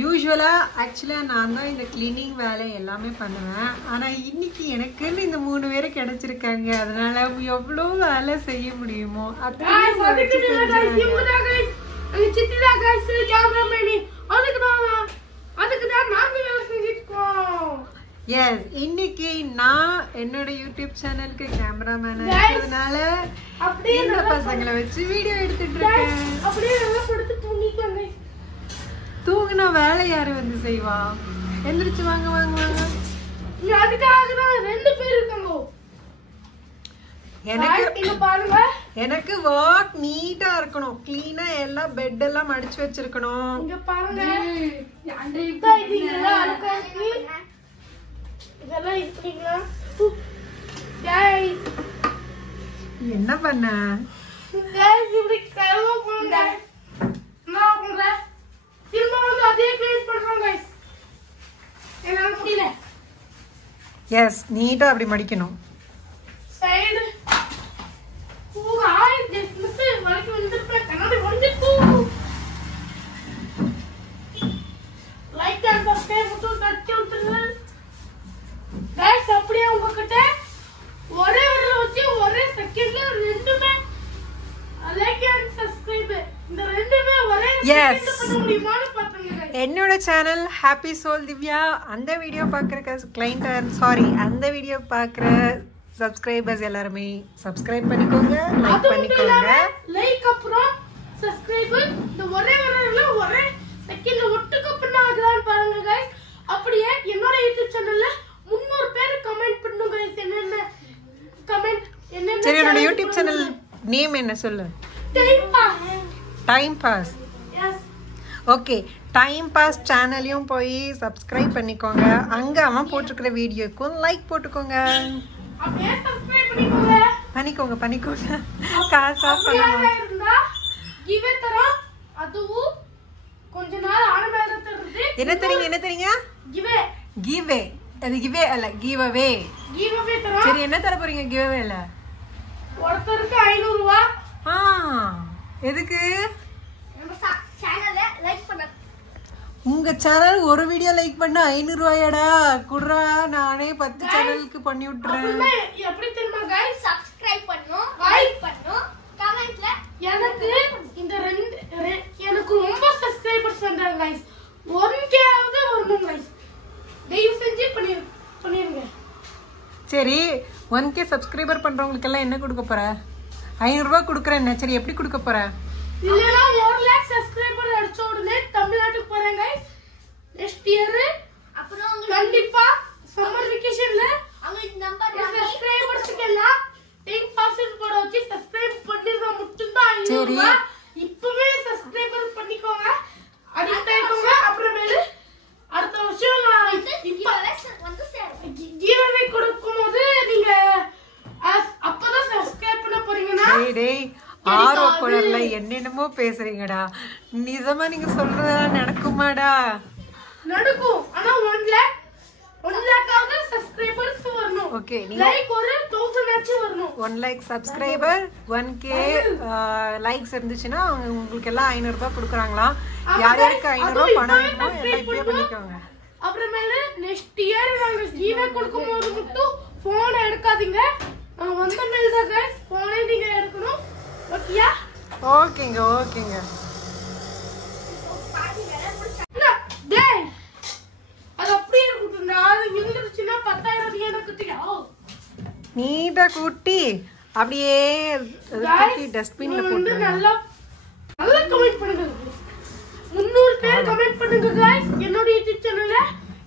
யூசுவலா ஆக்சுவலா நான் தான் இந்த கிளீனிங் வேலை எல்லாமே பண்ணுவேன். ஆனா இன்னைக்கு எனக்குன்னு இந்த 3 பேரு கிடைச்சிருக்காங்க. அதனால எவ்வளவு வேலை செய்ய முடியுமோ எஸ் இன்னைக்கு நான் என்னோட யூடியூப் சேனலுக்கு கேமராமேன் இருக்கிறதுனால இந்த பசங்களை வச்சு வீடியோ எடுத்துட்டு இருக்கேன். தூங்குனா வேலை யாரு வந்து செய்வா? எந்திரிச்சு வாங்க வாங்க வாங்க. எனக்கு ஒர்க் நீட்டா இருக்கணும். கிளீனா எல்லாம் பெட் எல்லாம் மடிச்சு வச்சிருக்கணும். என்ன பண்ண? எஸ் நீட்டா அப்படி மடிக்கணும். அப்படியே உங்ககிட்ட ஒரே வச்சு ஒரே செகண்ட்ல ரெண்டுமே லைக் அண்ட் சப்ஸ்கிரைப் இந்த ரெண்டுமே ஒரே செகண்ட்ல பண்ண முடியுமான்னு பாருங்க. என்னோட சேனல் ஹாப்பி சோல் திவ்யா. அந்த வீடியோ அந்த வீடியோ பார்க்குற சப்ஸ்கிரைபர்ஸ் எல்லாருமே சப்ஸ்கிரைப் பண்ணிக்கோங்க, லைக் பண்ணிக்கோங்க. லைக் அப்புறம் சப்ஸ்கிரைப் இந்த ஒரே செகண்ட்ல ஒட்டுக்க பண்ணாங்களான்னு பாருங்க गाइस. அப்படியே என்னோட யூடியூப் சேனல்ல 300 பேர் கமெண்ட் பண்ணுங்க गाइस. என்னென்ன கமெண்ட் என்னென்ன சரி என்னோட யூடியூப் சேனல் நேம் என்ன சொல்லு? Time pass. Yes okay time pass சேனலையும் போய் சப்ஸ்கிரைப் பண்ணிக்கோங்க. அங்க அவன் போட்டிருக்கிற வீடியோக்கும் லைக் போட்டுக்கோங்க. அப்படியே சப்ஸ்கிரைப் பண்ணிக்கோங்க. காசா பண்ணுங்க. கிவே தரோம். அதுவும் கொஞ்ச நாள் ஆனமேல தருது. என்ன தரீங்க? கிவே. அது கிவே அல்ல, கிவ் அவே தரோம். சரி என்ன தர போறீங்க கிவ் அவேல? ஒருத்தருக்கு 500 ரூபாய். எதுக்கு? நம்ம சேனலை லைக் பண்ண. உங்க சேனல் ஒரு வீடியோ லைக் பண்ண 500 ரூபாயாடா? குடுறா, நானே 10 சேனலுக்கு பண்ணி விட்டுறேன். எப்படி தெரியுமா गाइस? சப்ஸ்கிரைப் பண்ணனும், லைக் பண்ணனும், கமெண்ட்ல எனக்கு இந்த எனக்கு ரொம்ப சப்ஸ்கிரைபர்ஸ் வந்தாங்க गाइस. 1k ஆவது வரணும் गाइस. தயவு செஞ்சு பண்ணிருங்க. சரி 1k சப்ஸ்கிரைபர் பண்றவங்களுக்கு எல்லாம் என்ன கொடுக்க போற? 500 ரூபாய் கொடுக்கறேன். சரி எப்படி கொடுக்க போற? இல்லனா 1 लाख சப்ஸ்கிரைபர் அடிச்ச உடனே தமிழ்நாட்டுக்கு போறேன் गाइस. நெக்ஸ்ட் இயர் அப்புறம் கண்டிப்பா சம்மர் வெகேஷன்ல அங்க நம்பர் சப்ஸ்கிரைபர்ஸ்க்கு எல்லாம் 10% போட வச்சு சப்ஸ்கிரைப் பண்ணிருந்தா மட்டும் தான் 500 ரூபாய். இப்பவே சப்ஸ்கிரைபர் பண்ணிக்கோங்க, அடிக்ட் ஆயிக்கோங்க. அப்புறமேல அடுத்த வருஷம் வந்து கிவ்அவே கொடுக்கும்போது நீங்க அப்பதான் சப்ஸ்கிரைப் பண்ண போறீங்கன்னா டேய் ஆரோ குளர்ல என்னென்னமோ பேசுறீங்கடா. நிஜமா நீங்க சொல்றதா நடக்குமாடா? நடக்கும். ஆனா 1 lakh ஆவது சப்ஸ்கிரைபர்ஸ் வரணும். ஓகே லைக் ஒரு 1000 ஆச்சு வரணும். 1 லைக் சப்ஸ்கிரைபர் 1k லைக்ஸ் இருந்துச்சுன்னா உங்களுக்கு எல்லாம் 500 ரூபாய் கொடுக்குறாங்களா? யார் யாருக்கு 500 ரூபாய் பணம் வேணுமோ எல்லாம் இப்படியே பண்ணிக்கோங்க. அப்புறமேல நெக்ஸ்ட் இயர் நாங்க கிவ்அவே கொடுக்கும்போது மட்டும் போன் எடுக்காதீங்க. நான் வந்த மேல தான் गाइस போனே நீங்க எடுக்கணும். ஓகேயா? ஓகேங்க. டேய் அது அப்படியே இருக்குடா. அது விழுந்துச்சுனா 10,000 எனக்கு தெரியும். நீட்டா கூட்டி அப்படியே தூக்கி டஸ்ட்பின்ல போட்டு நல்லா கமெண்ட் பண்ணுங்க. 300 பேர் கமெண்ட் பண்ணுங்க गाइस. என்னோட யூடியூப் சேனல்ல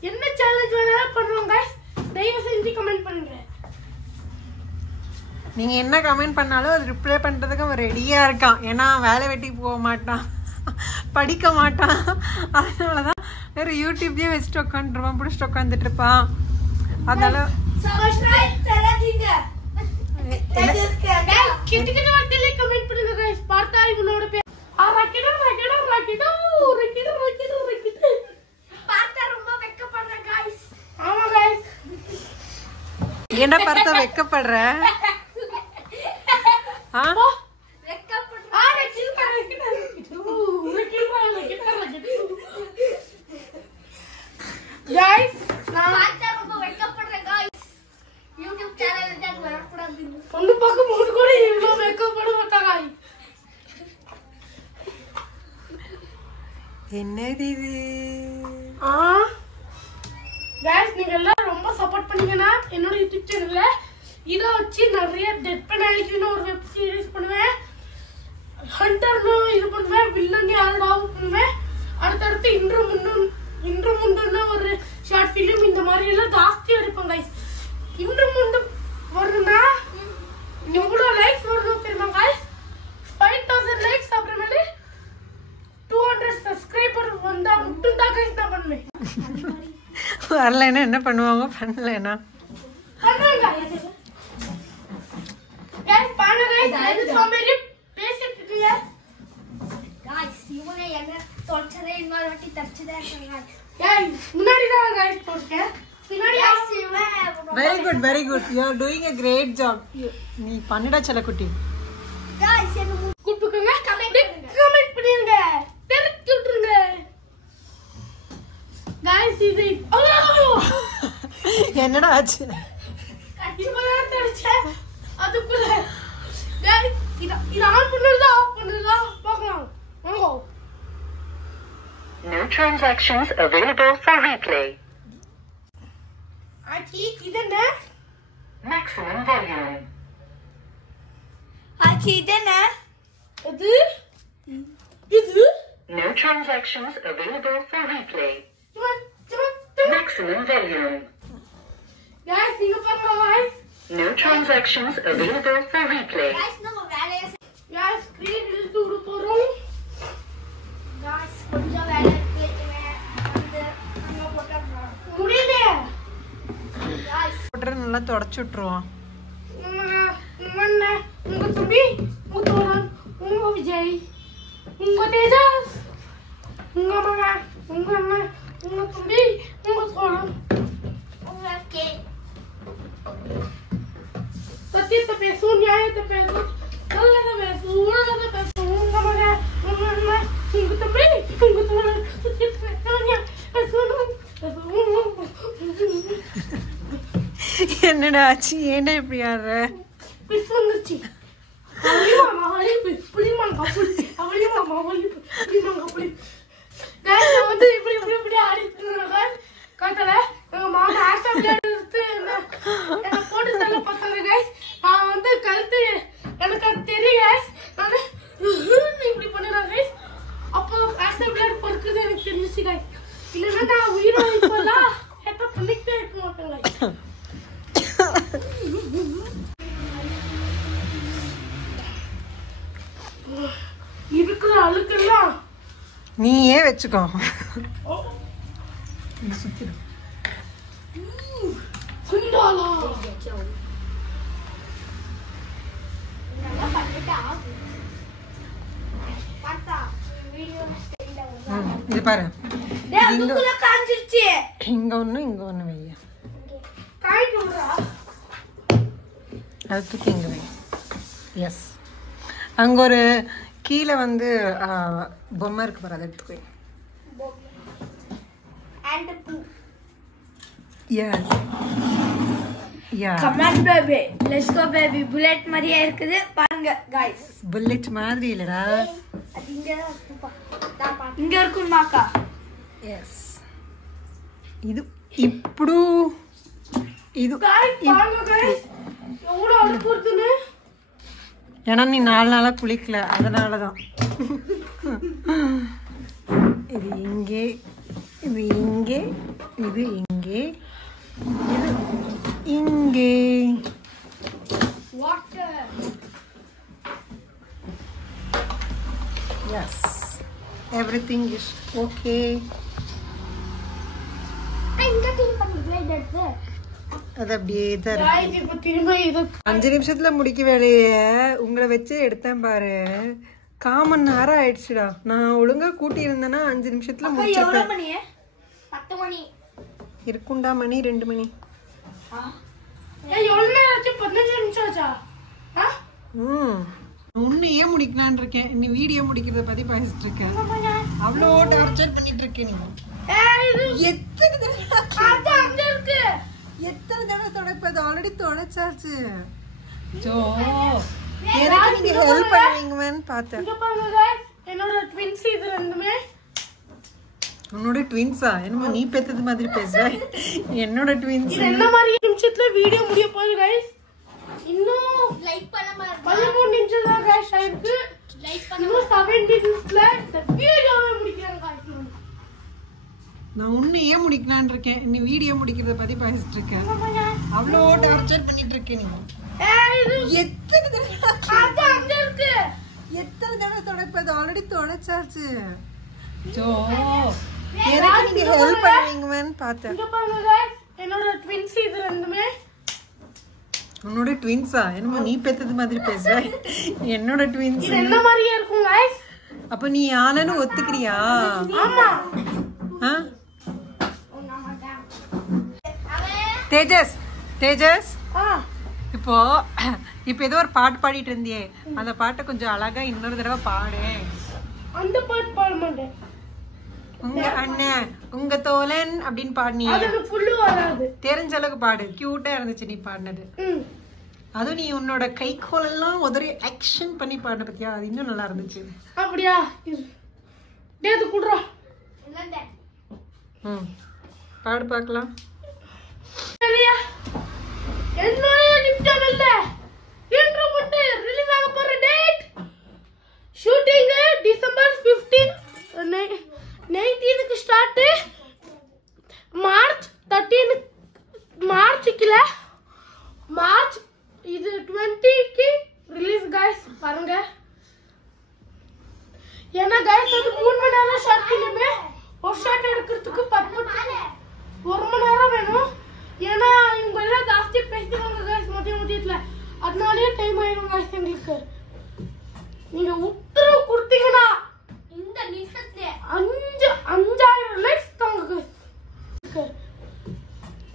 என்ன சேலஞ்ச் வேணாலும் பண்றோம் गाइस. தயவு செஞ்சு கமெண்ட் பண்ணுங்க. நீங்க என்ன கமெண்ட் பண்ணாலும் அது ரிப்ளை பண்றதுக்கு அவன் ரெடியா இருக்கான். ஏன்னா வேலை வெட்டிக்கு போக மாட்டான், படிக்க மாட்டான். அதனாலதான் வேற யூடியூப்லயே வச்சுட்டு உட்காந்துருவான், பிடிச்சிட்டு உட்காந்துட்டு இருப்பான். அதனால சப்ஸ்கிரைப் தராதீங்க. கிட்ட வந்து கமெண்ட் பண்ணுங்க गाइस. பார்த்தா இவனோட பேர் ராக்கிடோ பார்த்தா ரொம்ப வெக்கப்படுறேன் गाइस. ஆமா गाइस. என்ன பார்த்தா வெக்கப்படுற? என்னது இது? गाइस நீங்க எல்லாம் ரொம்ப சப்போர்ட் பண்ணீங்கனா என்னோட YouTube சேனல்ல இத வச்சு நிறைய டெட் பெனால்டின்னு ஒரு வெப் சீரிஸ் பண்ணுவேன். ஹண்டர்னு இது பண்ணுவேன், வில்லன் யாரடாவும் பண்ணுவேன். அடுத்து இன்று முண்டுன்னு ஒரு ஷார்ட் ஃபிலிம் இந்த மாதிரி எல்லாம் ஜாஸ்தி எடுப்பேன் गाइस. இன்று முண்டு வரணும்னா எவ்வளவு லைக்ஸ் வரணும் தெரியுமா गाइस? 5000 லைக்ஸ் அப்புறமேல 200 சப்ஸ்கிரைபர் வந்தா மட்டும் தான் गाइस நான் பண்ணுவேன். வரலைன்னா என்ன பண்ணுவாங்க? பண்ணலைன்னா பண்ணுவாங்க. गाइस பாருங்க गाइस இது சோம்பேறி பேசிட்டு இருக்கீங்க. गाइस இவனே என்ன தொட்டதே இன்னொரு வாட்டி தச்சதே இருக்காங்க. गाइस முன்னாடி தான் गाइस போட்டேன். பின்னாடி गाइस இவன் very good you are doing a great job. நீ பண்ணிடா செல்லக்குட்டி. गाइस என்ன கூப்பிடுங்க, கமெண்ட் பண்ணிருங்க, தெரிஞ்சு விட்டுருங்க. गाइस இது என்னடா ஆச்சு? கட்டிமலாம் தெரிச்சேன் அதுக்குள்ள. गाइस இது ஆன் பண்ணுறதா ஆஃப் பண்ணுறதா பார்க்கலாம். வாங்க. No transactions available for replay. ஆச்சி இது என்ன? Maximum volume. ஆச்சி இதென்ன? இது No transactions available for replay. சும்மா Maximum volume. गाइस நீங்க பாருங்க guys. No transactions available for replay. Guys நம்ம வேலைய गाइस ஸ்கிரீன் இழுத்து விட போறோம். गाइस கொஞ்சம் வேலை இருக்கு. வந்து அங்க போட்டா முடியல. गाइस போட்டு நல்லா தொடச்சு விட்டுருவோம். உங்க தம்பி, உங்க தோழன், உங்க விஜய், உங்க தேஜஸ், உங்க மகன், உங்க அம்மா, உங்க தம்பி, உங்க தோழன். ஓகே சத்தியத்தை பேசும், நியாயத்தை பேசும், நல்லதை பேசும், உள்ளதை பேசும். உங்க மகன், உங்க அம்மா, உங்க தம்பி, உங்க தோழன், சத்தியத்தை பேசும், என்னடா ஆச்சு? ஏன்டா இப்படி ஆடுற? பிஸ் வந்துருச்சு. அவளிமாமா வலிப்பு, புளிமாங்கா புளி, அவளிமாமா வலிப்பு, புளிமாங்கா புளி. நான் வந்து இப்படி ஆடிட்டு இருந்தேன். காட்டல எங்க மாமா ஆசை விளையாடுறது என்ன போட்டு தள்ள பார்த்தாங்க गाइस. நான் வந்து கழுத்து எனக்கு அது தெரியும் गाइस. நான் இப்படி பண்ணுறேன் गाइस. அப்போ ஆசை விளையாடு படுக்குது எனக்கு தெரிஞ்சிச்சு गाइस. இல்லைன்னா நான் உயிரோட இப்போலாம் எப்போ பண்ணிக்கிட்டே இருக்க மாட்டேன் गाइस. இருக்கிற அழுக்கெல்லாம் நீயே வச்சுக்கோ. சுண்டாலா நல்லா பண்ணிட்டா பார்த்தா வீடியோ ஸ்டைல்ல இது பாரு, டேய் அதுக்குள்ள காஞ்சிருச்சு. இங்க ஒண்ணு வைய. காய் போடுறா. அது தூக்கி இங்க வை. எஸ், அங்க ஒரு கீழே வந்து பொம்மை இருக்கு பாரு, அதை எடுத்துக்கோ. and poo. Yes yeah, Come on baby, let's go baby. Bullet மாதிரியே இருக்குது பாருங்க guys. புல்லட் மாதிரி இல்லடா. அது இங்க இருக்குப்பா. இங்க இருக்குமாக்கா. எஸ், இது ఇప్పుడు இது காய் பாருங்க गाइस. எவ்வளவு அழுக்கு இருக்குன்னு. ஏன்னா நீ 4 நாளா குளிக்கல, அதனாலதான். இது இங்கே, இது இங்கே, இது இங்கே, இது இங்கே. Water. Yes, everything is okay. இங்க க்ளீன் பண்ணிட்டே எடுத்து. அது அப்படியே தான் இருக்கு. गाइस இப்ப திரும்ப இது 5 நிமிஷத்துல முடிக்க வேலைய உங்களை வச்சு எடுத்தேன் பாரு. 1/4 மணி நேரம் ஆயிடுச்சுடா. நான் ஒழுங்கா கூட்டி இருந்தேன்னா 5 நிமிஷத்துல எவ்வளவு முடிச்சிருப்பேன். மணி? 10 மணி. இருக்குண்டா மணி 2 மணி. ஏய் எவ்வளவு நேரம் ஆச்சு? 15 நிமிஷம் ஆச்சா? உன்னையே முடிக்கலான் இருக்கேன். நீ வீடியோ முடிக்கிறத பத்தி பேசிட்டு இருக்கேன். அவ்வளோ டார்ச்சர் பண்ணிட்டு இருக்கேன். நீ ஏய் இது எத்தனை தடவை அது அங்க இருக்கு. எத்தனை தடவை தொடப்பது? ஆல்ரெடி தொடச்சாச்சு. ஜோ எனக்கு நீங்க ஹெல்ப் பண்ணுவீங்கன்னு பார்த்தேன். இங்க பாருங்க गाइस, என்னோட ட்வின்ஸ் இது ரெண்டுமே உன்னோட ட்வின்ஸா? என்னமோ நீ பெத்தது மாதிரி பேசுற. என்னோட ட்வின்ஸ். இது என்ன மாதிரி நிமிஷத்துல வீடியோ முடிய போகுது गाइस. இன்னும் லைக் பண்ண 13 நிமிஷம் தான் गाइस ஆயிருக்கு. லைக் பண்ண இன்னும் 70 நிமிஷத்துல இந்த வீடியோவை முடிக்கிறேன் गाइस. நான் உன்னையே முடிக்கலான்னு இருக்கேன். நீ வீடியோ முடிக்கிறத பத்தி பேசிட்டு இருக்கேன். அவ்வளோ டார்ச்சர் பண்ணிட்டு இருக்கேன் நீ. இது எத்தனை தடவை அது அங்க இருக்கு. எத்தனை தடவை தொடப்பது? ஆல்ரெடி தொடச்சாச்சு. ஜோ எனக்கு நீங்க ஹெல்ப் பண்ணுவீங்கன்னு பார்த்தேன். இங்க பாருங்க गाइस, என்னோட ட்வின்ஸ் இது ரெண்டுமே. உன்னோட ட்வின்ஸா? என்னமோ நீ பெத்தது மாதிரி பேசுற. என்னோட ட்வின்ஸ். இது என்ன மாதிரியே இருக்கும் गाइस. அப்ப நீ யானன்னு ஒத்துக்கிறியா? ஆமா. தேஜஸ் தேஜஸ் ஆ இப்போ ஏதோ ஒரு பாட்டு பாடிட்டு இருந்தியே, அந்த பாட்டை கொஞ்சம் அழகா இன்னொரு தடவை பாடு. அந்த பாட்டு பாட மாட்டேன். உங்க அண்ணன் உங்க தோழன் அப்படின்னு பாடினி. அது ஃபுல்லு வராது. தெரிஞ்ச அளவுக்கு பாடு. கியூட்டா இருந்துச்சு நீ பாடினது. அதுவும் நீ உன்னோட கை கோல் எல்லாம் உதறி ஆக்ஷன் பண்ணி பாடின பத்தியா, அது இன்னும் நல்லா இருந்துச்சு. அப்படியா? டேது குடுறா. என்னடா பாடு பார்க்கலாம். சரியா? என்னோட நிமிஷம் இல்ல. இன்று மட்டும் ரிலீஸ் ஆக போற டேட் ஷூட்டிங் டிசம்பர் 15 19க்கு ஸ்டார்ட். மார்ச் 13 மார்ச்ல மார்ச் இது 20க்கு ரிலீஸ் गाइस. பாருங்க. ஏன்னா गाइस அது 3 மணி நேரம் ஷார்ட் ஃபிலிம். ஒரு ஷாட் எடுக்கிறதுக்கு 1 மணி நேரம் வேணும். ஏன்னா இவங்க எல்லாம் ஜாஸ்தி பேசிடுவாங்க गाइस மதியத்துல. அதனாலே டைம் ஆயிடும் गाइस எங்களுக்கு. நீங்க உத்தரவு கொடுத்தீங்கன்னா இந்த நிமிஷத்துல 5000 லைக்ஸ் தாங்க गाइस.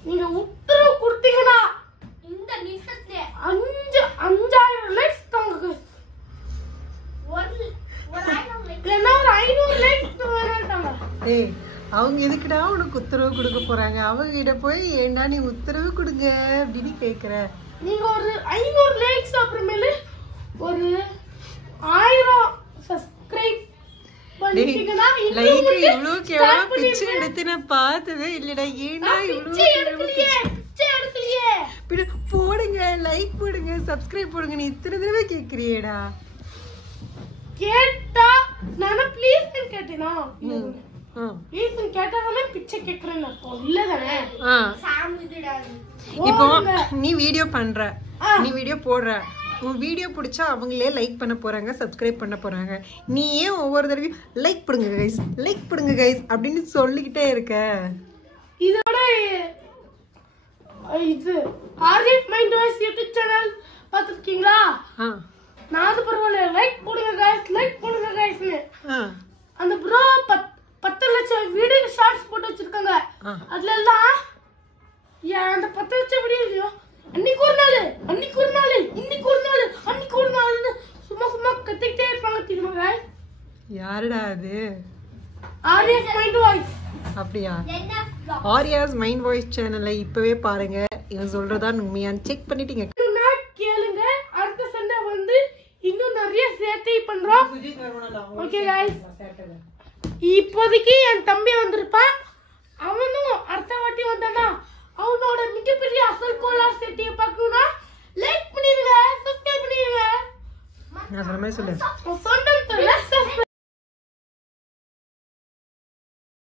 நீங்க உத்தரவு கொடுத்தீங்கன்னா இந்த நிமிஷத்துல 5000 லைக்ஸ் தாங்க गाइस. ஒரு 1000 லைக் இல்லன்னா ஒரு 500 லைக்ஸ் வேணும்ட்டாங்க. ஏய், அவங்க எதுக்குடா உனக்கு உத்தரவு கொடுக்க போறாங்க? அவங்க கிட்ட போய் ஏண்டா நீ உத்தரவு கொடுங்க அப்படின்னு கேக்குற. நீங்க ஒரு 500 லைக்ஸ் அப்புறமேல ஒரு 1000 சப்ஸ்கிரைப் பண்ணிட்டீங்கன்னா லைக் இவ்ளோ கேவலமா பிச்சை எடுத்து நான் பார்த்ததே இல்லடா. ஏண்டா இவ்ளோ பிச்சை எடுக்கலையே. பின்ன போடுங்க, லைக் போடுங்க, சப்ஸ்கிரைப் போடுங்க, நீ இத்தனை தடவை கேக்குறியேடா. கேட்டா நான் ப்ளீஸ் கேட்டேனா? ப்ளீஸ் கேட்டாதானே பிச்சை கேக்குறேன்னு அர்த்தம் இல்லதானே? சாம் இதுடா. இப்போ நீ வீடியோ பண்ற, நீ வீடியோ போடுற, உன் வீடியோ பிடிச்சா அவங்களே லைக் பண்ண போறாங்க, சப்ஸ்கிரைப் பண்ண போறாங்க. நீ ஏன் ஒவ்வொரு தடவையும் லைக் பண்ணுங்க கைஸ், லைக் பண்ணுங்க கைஸ் அப்படின்னு சொல்லிக்கிட்டே இருக்க? இதோட இது RF mind voice YouTube channel பாத்துக்கிட்டீங்களா? நான் அது பரவாயில்ல, லைக் போடுங்க गाइस, லைக் பண்ணுங்க गाइसனு. அந்த ப்ரோ 10 லட்சம் வீடியோ ஷார்ட்ஸ் போட்டு வச்சிருக்காங்க. அதுல எல்லாம் அந்த 10 லட்சம் வீடியோ அன்னைக்கு ஒரு நாள் இன்னைக்கு ஒரு நாள்னு சும்மா கத்திக்கிட்டே இருப்பாங்க தெரியுமா गाइस? யாருடா அது? RF mind voice. அப்படியா? ஆர்யாஸ் மைண்ட் வாய்ஸ் சேனலை இப்பவே பாருங்க. இவன் சொல்றதா உண்மையான்னு செக் பண்ணிட்டீங்க. கேளுங்க. அடுத்த சண்டே வந்து இன்னும் நிறைய சேட்டை பண்றோம். ஓகே गाइस, இப்போதைக்கு என் தம்பி வந்திருப்பான். அவனும் அடுத்த வாட்டி வந்தானா அவனோட மிகப்பெரிய அசல் கோலா சேட்டையை பார்க்கணும்னா லைக் பண்ணிடுங்க, சப்ஸ்கிரைப் பண்ணிடுங்க. நான் சொன்ன மாதிரி சொல்லு. சொந்தம் தெரியல